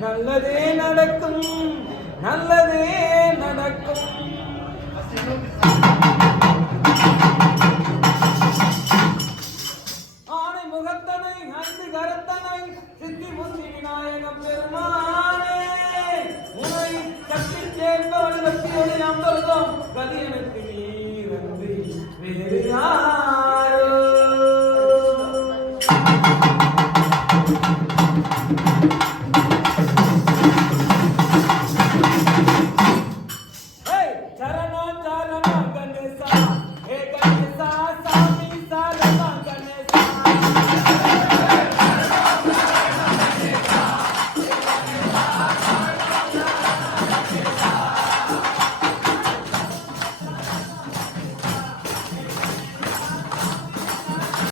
நல்லதே நடக்கும், நல்லதே நடக்கும். ஆனை முகத்தனை ஐந்து கரத்தனை சித்தி முத்தி விநாயகம் பெருமானே உனை சக்தி சேர்ப்பவன் பக்தியோடு நாம் தொழுதோம். கலியனுக்கு நீரன்றி வேறு யாரோ.